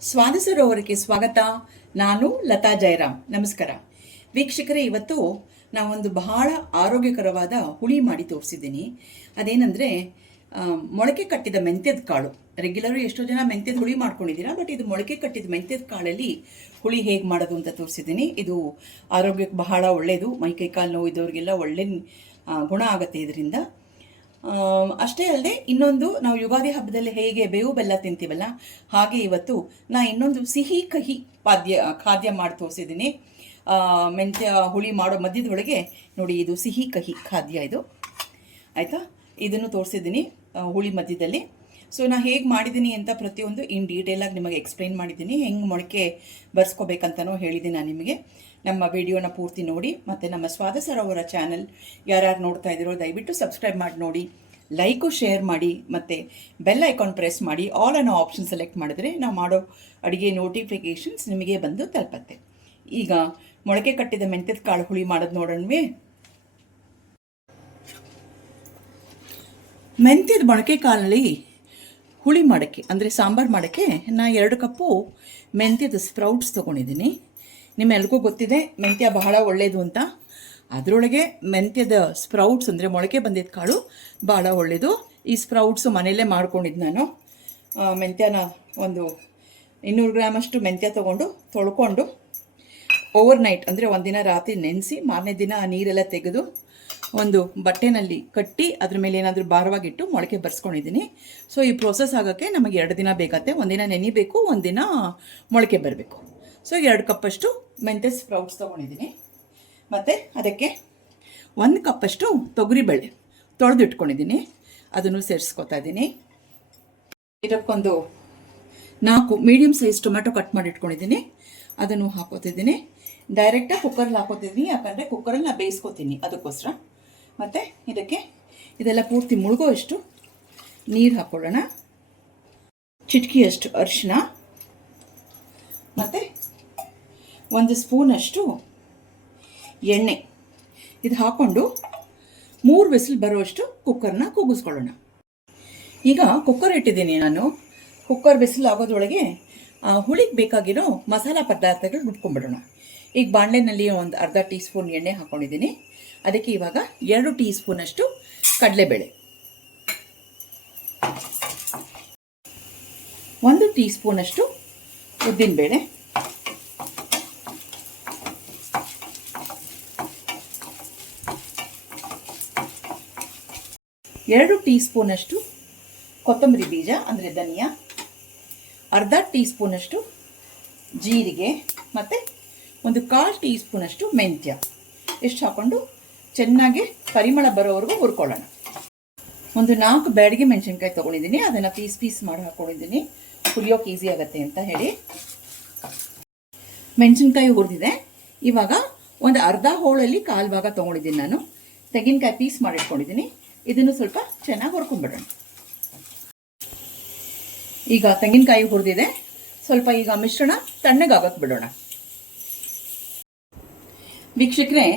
ಸ್ವಾದ ಸರೋವರಕ್ಕೆ ಸ್ವಾಗತ. ನಾನು ಲತಾ ಜಯರಾಮ್. ನಮಸ್ಕಾರ ವೀಕ್ಷಕರೇ. ಇವತ್ತು ನಾವೊಂದು ಬಹಳ ಆರೋಗ್ಯಕರವಾದ ಹುಳಿ ಮಾಡಿ ತೋರಿಸಿದ್ದೀನಿ. ಅದೇನೆಂದರೆ ಮೊಳಕೆ ಕಟ್ಟಿದ ಮೆಂತ್ಯದ ಕಾಳು. ರೆಗ್ಯುಲರ್ ಎಷ್ಟೋ ಜನ ಮೆಂತ್ಯದ ಹುಳಿ ಮಾಡ್ಕೊಂಡಿದ್ದೀರಾ, ಬಟ್ ಇದು ಮೊಳಕೆ ಕಟ್ಟಿದ ಮೆಂತ್ಯದ ಕಾಳಲ್ಲಿ ಹುಳಿ ಹೇಗೆ ಮಾಡೋದು ಅಂತ ತೋರಿಸಿದ್ದೀನಿ. ಇದು ಆರೋಗ್ಯಕ್ಕೆ ಬಹಳ ಒಳ್ಳೆಯದು. ಮೈ ಕೈ ಕಾಲು ನೋವು ಇದ್ದವ್ರಿಗೆಲ್ಲ ಒಳ್ಳೆ ಗುಣ ಆಗುತ್ತೆ ಇದರಿಂದ. ಅಷ್ಟೇ ಅಲ್ಲದೆ ಇನ್ನೊಂದು, ನಾವು ಯುಗಾದಿ ಹಬ್ಬದಲ್ಲಿ ಹೇಗೆ ಬೇವು ಬೆಲ್ಲ ತಿಂತೀವಲ್ಲ, ಹಾಗೆ ಇವತ್ತು ಇನ್ನೊಂದು ಸಿಹಿ ಕಹಿ ಖಾದ್ಯ ಮಾಡಿ ತೋರಿಸಿದ್ದೀನಿ. ಮೆಂತ್ಯ ಹುಳಿ ಮಾಡೋ ಮಧ್ಯದೊಳಗೆ ನೋಡಿ, ಇದು ಸಿಹಿ ಕಹಿ ಖಾದ್ಯ ಇದು, ಆಯಿತಾ. ಇದನ್ನು ತೋರಿಸಿದ್ದೀನಿ ಹುಳಿ ಮಧ್ಯದಲ್ಲಿ. ಸೊ ಹೇಗೆ ಮಾಡಿದ್ದೀನಿ ಅಂತ ಪ್ರತಿಯೊಂದು ಡೀಟೇಲಾಗಿ ನಿಮಗೆ ಎಕ್ಸ್ಪ್ಲೈನ್ ಮಾಡಿದ್ದೀನಿ. ಹೆಂಗೆ ಮೊಳಕೆ ಬರ್ಸ್ಕೋಬೇಕಂತನೂ ಹೇಳಿದ್ದೀನಿ ನಾನು ನಿಮಗೆ. ನಮ್ಮ ವಿಡಿಯೋನ ಪೂರ್ತಿ ನೋಡಿ. ಮತ್ತು ನಮ್ಮ ಸ್ವಾದ ಸರೋವರ ಚಾನಲ್ ಯಾರ್ಯಾರು ನೋಡ್ತಾ ಇದ್ದೀರೋ ದಯವಿಟ್ಟು ಸಬ್ಸ್ಕ್ರೈಬ್ ಮಾಡಿ ನೋಡಿ, ಲೈಕು ಶೇರ್ ಮಾಡಿ, ಮತ್ತು ಬೆಲ್ ಐಕಾನ್ ಪ್ರೆಸ್ ಮಾಡಿ. ಆಲ್ ಅನ್ನೋ ಆಪ್ಷನ್ ಸೆಲೆಕ್ಟ್ ಮಾಡಿದ್ರೆ ನಾವು ಮಾಡೋ ಅಡುಗೆ ನೋಟಿಫಿಕೇಷನ್ಸ್ ನಿಮಗೆ ಬಂದು ತಲುಪತ್ತೆ. ಈಗ ಮೊಳಕೆ ಕಟ್ಟಿದ ಮೆಂತ್ಯದ ಕಾಳು ಹುಳಿ ಮಾಡೋದು ನೋಡೋಣವೇ. ಮೆಂತ್ಯದ ಮೊಳಕೆ ಕಾಳಲ್ಲಿ ಹುಳಿ ಮಾಡೋಕ್ಕೆ, ಅಂದರೆ ಸಾಂಬಾರು ಮಾಡೋಕ್ಕೆ 2 ಕಪ್ಪು ಮೆಂತ್ಯದ ಸ್ಪ್ರೌಟ್ಸ್ ತೊಗೊಂಡಿದ್ದೀನಿ. ನಿಮ್ಮೆಲ್ರಿಗೂ ಗೊತ್ತಿದೆ ಮೆಂತ್ಯ ಬಹಳ ಒಳ್ಳೆಯದು ಅಂತ. ಅದರೊಳಗೆ ಮೆಂತ್ಯದ ಸ್ಪ್ರೌಟ್ಸ್ ಅಂದರೆ ಮೊಳಕೆ ಬಂದಿದ್ದ ಕಾಳು ಭಾಳ ಒಳ್ಳೆಯದು. ಈ ಸ್ಪ್ರೌಟ್ಸು ಮನೆಯಲ್ಲೇ ಮಾಡ್ಕೊಂಡಿದ್ದು ನಾನು. ಮೆಂತ್ಯನ ಒಂದು 200 ಗ್ರಾಮಷ್ಟು ಮೆಂತ್ಯ ತೊಗೊಂಡು ತೊಳ್ಕೊಂಡು ಓವರ್ನೈಟ್, ಅಂದರೆ ಒಂದಿನ ರಾತ್ರಿ ನೆನೆಸಿ ಮಾರನೇ ದಿನ ಆ ನೀರೆಲ್ಲ ತೆಗೆದು ಒಂದು ಬಟ್ಟೆನಲ್ಲಿ ಕಟ್ಟಿ ಅದ್ರ ಮೇಲೆ ಏನಾದರೂ ಭಾರವಾಗಿಟ್ಟು ಮೊಳಕೆ ಬರ್ಸ್ಕೊಂಡಿದ್ದೀನಿ. ಸೊ ಈ ಪ್ರೋಸೆಸ್ ಆಗೋಕ್ಕೆ ನಮಗೆ 2 ದಿನ ಬೇಕಾಗುತ್ತೆ. ಒಂದಿನ ನೆನಿಬೇಕು, ಒಂದಿನ ಮೊಳಕೆ ಬರಬೇಕು. ಸೊ 2 ಕಪ್ಪಷ್ಟು ಮೆಂತ್ಯ ಸ್ಪ್ರೌಟ್ಸ್ ತೊಗೊಂಡಿದ್ದೀನಿ. ಮತ್ತು ಅದಕ್ಕೆ 1 ಕಪ್ಪಷ್ಟು ತೊಗರಿಬೇಳೆ ತೊಳೆದಿಟ್ಕೊಂಡಿದ್ದೀನಿ, ಅದನ್ನು ಸೇರಿಸ್ಕೊತಾ ಇದ್ದೀನಿ. ಇದಕ್ಕೊಂದು 4 ಮೀಡಿಯಮ್ ಸೈಜ್ ಟೊಮೆಟೊ ಕಟ್ ಮಾಡಿ ಇಟ್ಕೊಂಡಿದ್ದೀನಿ, ಅದನ್ನು ಹಾಕೋತಿದ್ದೀನಿ. ಡೈರೆಕ್ಟಾಗಿ ಕುಕ್ಕರಲ್ಲಿ ಹಾಕೋತಿದ್ದೀನಿ, ಯಾಕಂದರೆ ಕುಕ್ಕರಲ್ಲಿ ನಾನು ಬೇಯಿಸ್ಕೊತೀನಿ ಅದಕ್ಕೋಸ್ಕರ. ಮತ್ತು ಇದಕ್ಕೆ ಇದೆಲ್ಲ ಪೂರ್ತಿ ಮುಳುಗೋಷ್ಟು ನೀರು ಹಾಕ್ಕೊಳ್ಳೋಣ. ಚಿಟಕಿಯಷ್ಟು ಅರಿಶಿನ ಮತ್ತು 1 ಸ್ಪೂನಷ್ಟು ಎಣ್ಣೆ, ಇದು ಹಾಕ್ಕೊಂಡು 3 ವಿಸಿಲ್ ಬರುವಷ್ಟು ಕುಕ್ಕರ್ನ ಕೂಗಿಸ್ಕೊಳ್ಳೋಣ. ಈಗ ಕುಕ್ಕರ್ ಇಟ್ಟಿದ್ದೀನಿ ನಾನು. ಕುಕ್ಕರ್ ಬಿಸಿಲು ಆಗೋದ್ರೊಳಗೆ ಹುಳಿಗೆ ಬೇಕಾಗಿರೋ ಮಸಾಲ ಪದಾರ್ಥಗಳು ರುಬ್ಕೊಂಡ್ಬಿಡೋಣ. ಈಗ ಬಾಣಲೆನಲ್ಲಿ ಒಂದು ಅರ್ಧ ಟೀ ಸ್ಪೂನ್ ಎಣ್ಣೆ ಹಾಕ್ಕೊಂಡಿದ್ದೀನಿ. ಅದಕ್ಕೆ ಇವಾಗ 2 ಟೀ ಸ್ಪೂನಷ್ಟು ಕಡಲೆಬೇಳೆ, 1 ಟೀ ಸ್ಪೂನಷ್ಟು ಉದ್ದಿನಬೇಳೆ, 2 ಟೀ ಸ್ಪೂನಷ್ಟು ಕೊತ್ತಂಬರಿ ಬೀಜ ಅಂದರೆ ಧನಿಯಾ, ಅರ್ಧ ಟೀ ಸ್ಪೂನಷ್ಟು ಜೀರಿಗೆ, ಮತ್ತು 1/4 ಟೀ ಸ್ಪೂನಷ್ಟು ಮೆಂತ್ಯ. ಇಷ್ಟು ಹಾಕ್ಕೊಂಡು ಚೆನ್ನಾಗಿ ಪರಿಮಳ ಬರೋವರೆಗೂ ಹುರ್ಕೊಳ್ಳೋಣ. 4 ಬ್ಯಾಡಗಿ ಮೆಣಸಿನ್ಕಾಯಿ ತೊಗೊಂಡಿದ್ದೀನಿ, ಅದನ್ನು ಪೀಸ್ ಮಾಡಿ ಹಾಕ್ಕೊಂಡಿದ್ದೀನಿ, ಹುರಿಯೋಕೆ ಈಸಿ ಆಗುತ್ತೆ ಅಂತ ಹೇಳಿ. ಮೆಣಸಿನ್ಕಾಯಿ ಹುರಿದಿದೆ. ಇವಾಗ ಒಂದು ಅರ್ಧ ಹೋಳಲ್ಲಿ 1/4 ಭಾಗ ತೊಗೊಂಡಿದ್ದೀನಿ ನಾನು. ತೆಂಗಿನಕಾಯಿ ಪೀಸ್ ಮಾಡಿ ಇಟ್ಕೊಂಡಿದ್ದೀನಿ, ಇದನ್ನು ಸ್ವಲ್ಪ ಚೆನ್ನಾಗಿ ಹುರ್ಕೊಂಡ್ಬಿಡೋಣ. ಈಗ ತೆಂಗಿನಕಾಯಿ ಹುರಿದಿದೆ, ಸ್ವಲ್ಪ ಈಗ ಮಿಶ್ರಣ ತಣ್ಣಗಾಗಕ್ಕೆ ಬಿಡೋಣ. ವೀಕ್ಷಕರೇ,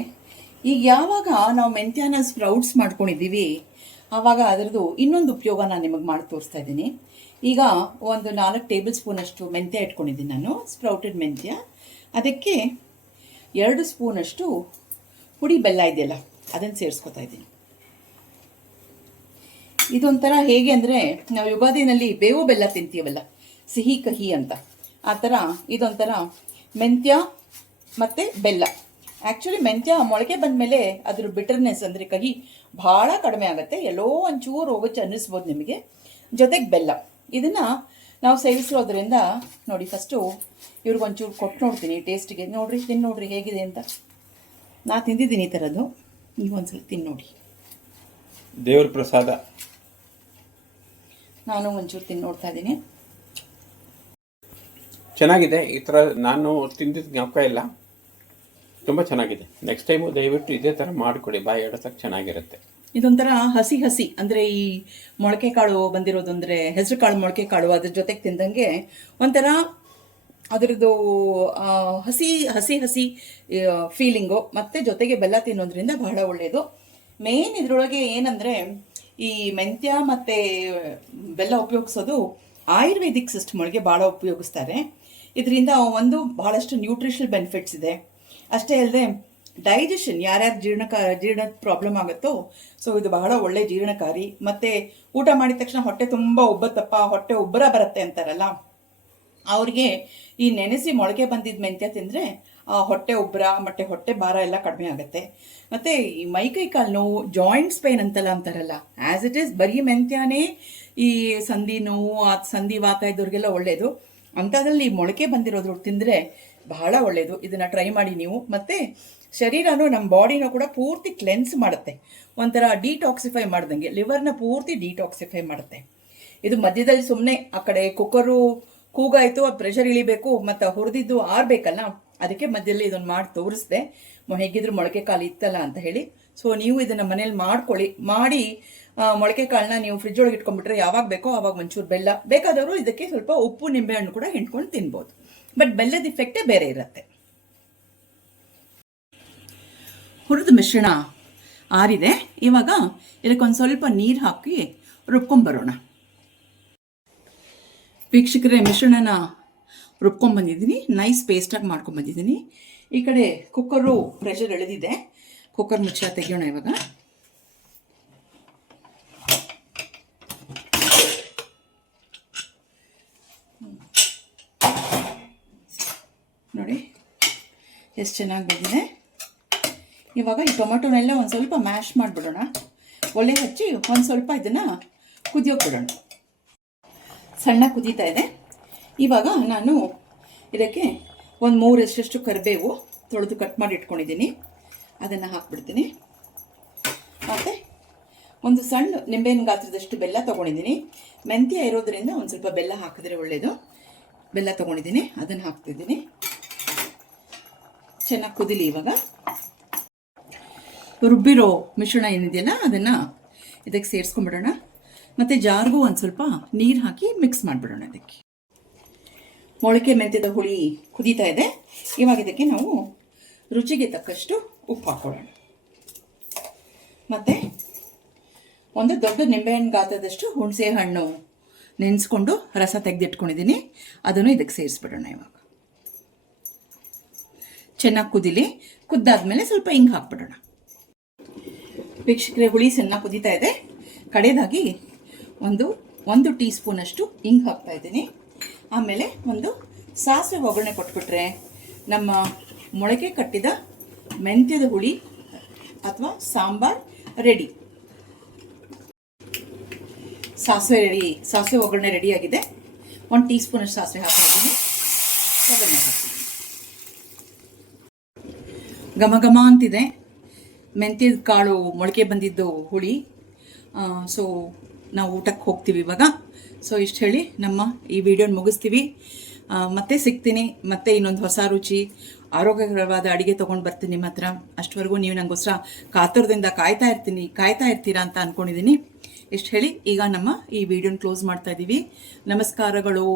ಈಗ ಯಾವಾಗ ನಾವು ಮೆಂತ್ಯನ ಸ್ಪ್ರೌಟ್ಸ್ ಮಾಡ್ಕೊಂಡಿದ್ದೀವಿ ಆವಾಗ ಅದರದ್ದು ಇನ್ನೊಂದು ಉಪಯೋಗ ನಾನು ನಿಮಗೆ ಮಾಡಿ ತೋರಿಸ್ತಾ ಇದ್ದೀನಿ. ಈಗ ಒಂದು 4 ಟೇಬಲ್ ಸ್ಪೂನಷ್ಟು ಮೆಂತ್ಯ ಇಟ್ಕೊಂಡಿದ್ದೀನಿ ನಾನು, ಸ್ಪ್ರೌಟೆಡ್ ಮೆಂತ್ಯ. ಅದಕ್ಕೆ 2 ಸ್ಪೂನಷ್ಟು ಹುಡಿ ಬೆಲ್ಲ ಇದೆಯಲ್ಲ ಅದನ್ನು ಸೇರಿಸ್ಕೊತಾ ಇದ್ದೀನಿ. ಇದೊಂಥರ ಹೇಗೆ ಅಂದರೆ, ನಾವು ಯುಗಾದಿನಲ್ಲಿ ಬೇವು ಬೆಲ್ಲ ತಿಂತೀವಲ್ಲ, ಸಿಹಿ ಕಹಿ ಅಂತ, ಆ ಥರ ಇದೊಂಥರ ಮೆಂತ್ಯ ಮತ್ತು ಬೆಲ್ಲ. ಆ್ಯಕ್ಚುಲಿ ಮೆಂತ್ಯ ಮೊಳಕೆ ಬಂದ ಮೇಲೆ ಅದ್ರ ಬಿಟರ್ನೆಸ್ ಅಂದರೆ ಕಹಿ ಭಾಳ ಕಡಿಮೆ ಆಗುತ್ತೆ, ಎಲ್ಲೋ ಒಂಚೂರು ಹೋಗಚ್ಚು ಅನ್ನಿಸ್ಬೋದು ನಿಮಗೆ. ಜೊತೆಗೆ ಬೆಲ್ಲ, ಇದನ್ನು ನಾವು ಸೇವಿಸೋದ್ರಿಂದ ನೋಡಿ, ಫಸ್ಟು ಇವ್ರಿಗೊಂಚೂರು ಕೊಟ್ಟು ನೋಡ್ತೀನಿ ಟೇಸ್ಟಿಗೆ. ನೋಡಿರಿ, ತಿನ್ನು ನೋಡಿರಿ ಹೇಗಿದೆ ಅಂತ. ನಾನು ತಿಂದಿದ್ದೀನಿ ಈ ಥರದ್ದು, ನೀವೊಂದ್ಸಲ ತಿನ್ನು ನೋಡಿ. ದೇವ್ರ ಪ್ರಸಾದ. ನಾನು ಒಂಚೂರು ತಿನ್ನು ನೋಡ್ತಾ ಇದ್ದೀನಿ. ಚೆನ್ನಾಗಿದೆ. ಈ ಥರ ನಾನು ತಿಂದಿದ್ದು ಜ್ಞಾಪಕ ಇಲ್ಲ, ತುಂಬ ಚೆನ್ನಾಗಿದೆ. ನೆಕ್ಸ್ಟ್ ಟೈಮು ದಯವಿಟ್ಟು ಇದೇ ಥರ ಮಾಡಿಕೊಡಿ, ಬಾಯಿ ಆಡೋದಕ್ಕೆ ಚೆನ್ನಾಗಿರುತ್ತೆ. ಇದೊಂಥರ ಹಸಿ ಹಸಿ ಅಂದರೆ ಈ ಮೊಳಕೆ ಕಾಳು ಬಂದಿರೋದು, ಅಂದರೆ ಹೆಸರು ಕಾಳು ಮೊಳಕೆ ಕಾಳು, ಅದ್ರ ಜೊತೆಗೆ ತಿಂದಂಗೆ ಒಂಥರ ಅದರದ್ದು ಹಸಿ ಹಸಿ ಹಸಿ ಫೀಲಿಂಗು. ಮತ್ತು ಜೊತೆಗೆ ಬೆಲ್ಲ ತಿನ್ನೋದ್ರಿಂದ ಬಹಳ ಒಳ್ಳೆಯದು. ಮೇನ್ ಇದರೊಳಗೆ ಏನಂದರೆ, ಈ ಮೆಂತ್ಯ ಮತ್ತು ಬೆಲ್ಲ ಉಪಯೋಗಿಸೋದು ಆಯುರ್ವೇದಿಕ್ ಸಿಸ್ಟಮ್ಗಳಿಗೆ ಭಾಳ ಉಪಯೋಗಿಸ್ತಾರೆ. ಇದರಿಂದ ಒಂದು ಬಹಳಷ್ಟು ನ್ಯೂಟ್ರಿಷನಲ್ ಬೆನಿಫಿಟ್ಸ್ ಇದೆ. ಅಷ್ಟೇ ಅಲ್ಲದೆ ಡೈಜೆಷನ್, ಯಾರ್ಯಾರು ಜೀರ್ಣ ಪ್ರಾಬ್ಲಮ್ ಆಗುತ್ತೋ ಸೊ ಇದು ಬಹಳ ಒಳ್ಳೆ ಜೀರ್ಣಕಾರಿ. ಮತ್ತು ಊಟ ಮಾಡಿದ ತಕ್ಷಣ ಹೊಟ್ಟೆ ತುಂಬ ಉಬ್ಬತ್ತಪ್ಪ, ಹೊಟ್ಟೆ ಉಬ್ಬರ ಬರುತ್ತೆ ಅಂತಾರಲ್ಲ, ಅವ್ರಿಗೆ ಈ ನೆನೆಸಿ ಮೊಳಕೆ ಬಂದಿದ್ದ ಮೆಂತ್ಯ ತಿಂದರೆ ಆ ಹೊಟ್ಟೆ ಉಬ್ಬರ ಮತ್ತು ಹೊಟ್ಟೆ ಭಾರ ಎಲ್ಲ ಕಡಿಮೆ ಆಗುತ್ತೆ. ಮತ್ತು ಈ ಮೈಕೈ ಕಾಲು ನೋವು, ಜಾಯಿಂಟ್ಸ್ ಪೈನ್ ಅಂತಾರಲ್ಲ, ಆ್ಯಸ್ ಇಟ್ ಈಸ್ ಬರೀ ಮೆಂತ್ಯನೇ ಈ ಸಂಧಿ ನೋವು, ಸಂಧಿ ವಾತ ಇದ್ದವ್ರಿಗೆಲ್ಲ ಒಳ್ಳೆಯದು. ಅಂಥದ್ರಲ್ಲಿ ಈ ಮೊಳಕೆ ಬಂದಿರೋದ್ರ ತಿಂದರೆ ಬಹಳ ಒಳ್ಳೆಯದು. ಇದನ್ನು ಟ್ರೈ ಮಾಡಿ ನೀವು. ಮತ್ತು ಶರೀರನೂ ನಮ್ಮ ಬಾಡಿನೂ ಕೂಡ ಪೂರ್ತಿ ಕ್ಲೆನ್ಸ್ ಮಾಡುತ್ತೆ, ಒಂಥರ ಡಿಟಾಕ್ಸಿಫೈ ಮಾಡ್ದಂಗೆ, ಲಿವರ್ನ ಪೂರ್ತಿ ಡಿಟಾಕ್ಸಿಫೈ ಮಾಡುತ್ತೆ. ಇದು ಮಧ್ಯದಲ್ಲಿ ಸುಮ್ಮನೆ ಆ ಕಡೆ ಕುಕ್ಕರು ಕೂಗಾಯಿತು, ಆ ಪ್ರೆಷರ್ ಇಳಿಬೇಕು ಮತ್ತು ಹುರಿದಿದ್ದು ಆರಬೇಕಲ್ಲ, ಅದಕ್ಕೆ ಮಧ್ಯದಲ್ಲಿ ಇದನ್ನು ಮಾಡಿ ತೋರಿಸ್ದೆ, ಹೇಗಿದ್ರು ಮೊಳಕೆ ಕಾಳು ಇತ್ತಲ್ಲ ಅಂತ ಹೇಳಿ. ಸೊ ನೀವು ಇದನ್ನು ಮನೇಲಿ ಮಾಡ್ಕೊಳ್ಳಿ. ಮಾಡಿ ಮೊಳಕೆ ಕಾಳನ್ನ ನೀವು ಫ್ರಿಜ್ ಒಳಗೆ ಇಟ್ಕೊಂಡ್ಬಿಟ್ರೆ ಯಾವಾಗ ಬೇಕೋ ಆವಾಗ ಒಂಚೂರು ಬೆಲ್ಲ, ಬೇಕಾದವರು ಇದಕ್ಕೆ ಸ್ವಲ್ಪ ಉಪ್ಪು ನಿಂಬೆಹಣ್ಣು ಕೂಡ ಹಿಂಡ್ಕೊಂಡು ತಿನ್ಬೋದು. ಬಟ್ ಬೆಲ್ಲದ ಇಫೆಕ್ಟೇ ಬೇರೆ ಇರುತ್ತೆ. ಹುರಿದ ಮಿಶ್ರಣ ಆರಿದೆ. ಇವಾಗ ಇದಕ್ಕೊಂದು ಸ್ವಲ್ಪ ನೀರು ಹಾಕಿ ರುಬ್ಕೊಂಬರೋಣ. ವೀಕ್ಷಕರೇ, ಮಿಶ್ರಣನ ರುಬ್ಕೊಂಬಂದಿದ್ದೀನಿ, ನೈಸ್ ಪೇಸ್ಟಾಗಿ ಮಾಡ್ಕೊಂಬಂದಿದ್ದೀನಿ. ಈ ಕಡೆ ಕುಕ್ಕರು ಪ್ರೆಷರ್ ಎಳೆದಿದೆ, ಕುಕ್ಕರ್ ಮುಚ್ಚ ತೆಗೆಯೋಣ ಇವಾಗ. ನೋಡಿ ಎಷ್ಟು ಚೆನ್ನಾಗಿ ಬಂದಿದೆ. ಇವಾಗ ಈ ಟೊಮೆಟೊನೆಲ್ಲ ಒಂದು ಸ್ವಲ್ಪ ಮ್ಯಾಶ್ ಮಾಡಿಬಿಡೋಣ. ಒಲೆ ಹಚ್ಚಿ ಒಂದು ಸ್ವಲ್ಪ ಇದನ್ನು ಕುದಿಯೋಕೆ ಬಿಡೋಣ. ಸಣ್ಣ ಕುದೀತಾ ಇದೆ. ಇವಾಗ ನಾನು ಇದಕ್ಕೆ ಒಂದು 3 ಎಷ್ಟಷ್ಟು ಕರಿಬೇವು ತೊಳೆದು ಕಟ್ ಮಾಡಿ ಇಟ್ಕೊಂಡಿದ್ದೀನಿ, ಅದನ್ನು ಹಾಕ್ಬಿಡ್ತೀನಿ. ಮತ್ತು ಒಂದು ಸಣ್ಣ ನಿಂಬೆಹಣ್ಣು ಗಾತ್ರದಷ್ಟು ಬೆಲ್ಲ ತೊಗೊಂಡಿದ್ದೀನಿ. ಮೆಂತ್ಯ ಇರೋದ್ರಿಂದ ಒಂದು ಸ್ವಲ್ಪ ಬೆಲ್ಲ ಹಾಕಿದ್ರೆ ಒಳ್ಳೆಯದು. ಬೆಲ್ಲ ತೊಗೊಂಡಿದ್ದೀನಿ, ಅದನ್ನು ಹಾಕ್ತಿದ್ದೀನಿ. ಚೆನ್ನಾಗಿ ಕುದಿಲಿ. ಇವಾಗ ರುಬ್ಬಿರೋ ಮಿಶ್ರಣ ಏನಿದೆಯಲ್ಲ ಅದನ್ನು ಇದಕ್ಕೆ ಸೇರಿಸ್ಕೊಂಡ್ಬಿಡೋಣ. ಮತ್ತು ಜಾರ್ಗೂ ಒಂದು ಸ್ವಲ್ಪ ನೀರು ಹಾಕಿ ಮಿಕ್ಸ್ ಮಾಡಿಬಿಡೋಣ. ಇದಕ್ಕೆ ಮೊಳಕೆ ಮೆಂತ್ಯದ ಹುಳಿ ಕುದೀತಾ ಇದೆ. ಇವಾಗ ಇದಕ್ಕೆ ನಾವು ರುಚಿಗೆ ತಕ್ಕಷ್ಟು ಉಪ್ಪು ಹಾಕ್ಕೊಳ್ಳೋಣ. ಮತ್ತು ಒಂದು ದೊಡ್ಡ ನಿಂಬೆಹಣ್ಣು ಗಾತ್ರದಷ್ಟು ಹುಣಸೆ ಹಣ್ಣು ನೆನೆಸ್ಕೊಂಡು ರಸ ತೆಗೆದಿಟ್ಕೊಂಡಿದ್ದೀನಿ, ಅದನ್ನು ಇದಕ್ಕೆ ಸೇರಿಸ್ಬಿಡೋಣ. ಇವಾಗ ಚೆನ್ನಾಗಿ ಕುದಿಲಿ. ಕುದ್ದಾದ್ಮೇಲೆ ಸ್ವಲ್ಪ ಹಿಂಗೆ ಹಾಕ್ಬಿಡೋಣ. ವೀಕ್ಷಕರೇ, ಹುಳಿ ಚೆನ್ನಾಗಿ ಕುದೀತಾ ಇದೆ. ಕಡೆಯದಾಗಿ ಒಂದು ಟೀ ಸ್ಪೂನಷ್ಟು ಹಿಂಗೆ ಹಾಕ್ತಾ ಇದ್ದೀನಿ. ಆಮೇಲೆ ಒಂದು ಸಾಸಿವೆ ಒಗ್ಗರಣೆ ಕೊಟ್ಬಿಟ್ರೆ ನಮ್ಮ ಮೊಳಕೆ ಕಟ್ಟಿದ ಮೆಂತ್ಯದ ಹುಳಿ ಅಥವಾ ಸಾಂಬಾರ್ ರೆಡಿ. ಸಾಸಿವೆ ಒಗ್ಗರಣೆ ರೆಡಿಯಾಗಿದೆ. 1 ಟೀ ಸ್ಪೂನಷ್ಟು ಸಾಸಿವೆ ಹಾಕಿದ್ದೀನಿ, ಒಗ್ಗರಣೆ ಹಾಕ್ತೀನಿ. ಘಮ ಘಮ ಅಂತಿದೆ. ಮೆಂತ್ಯದ ಕಾಳು ಮೊಳಕೆ ಬಂದಿದ್ದು ಹುಳಿ. ಸೊ ನಾವು ಊಟಕ್ಕೆ ಹೋಗ್ತೀವಿ ಇವಾಗ. ಸೊ ಇಷ್ಟು ಹೇಳಿ ನಮ್ಮ ಈ ವಿಡಿಯೋನ ಮುಗಿಸ್ತೀವಿ. ಮತ್ತೆ ಸಿಗ್ತೀನಿ. ಮತ್ತೆ ಇನ್ನೊಂದು ಹೊಸ ರುಚಿ ಆರೋಗ್ಯಕರವಾದ ಅಡುಗೆ ತೊಗೊಂಡು ಬರ್ತೀನಿ ನಿಮ್ಮ ಹತ್ರ. ಅಷ್ಟವರೆಗೂ ನೀವು ನನಗೋಸ್ಕರ ಕಾತುರದಿಂದ ಕಾಯ್ತಾ ಇರ್ತೀರಾ ಅಂತ ಅಂದ್ಕೊಂಡಿದ್ದೀನಿ. ಇಷ್ಟು ಹೇಳಿ ಈಗ ನಮ್ಮ ಈ ವಿಡಿಯೋನ ಕ್ಲೋಸ್ ಮಾಡ್ತಾ ಇದ್ದೀವಿ. ನಮಸ್ಕಾರಗಳು.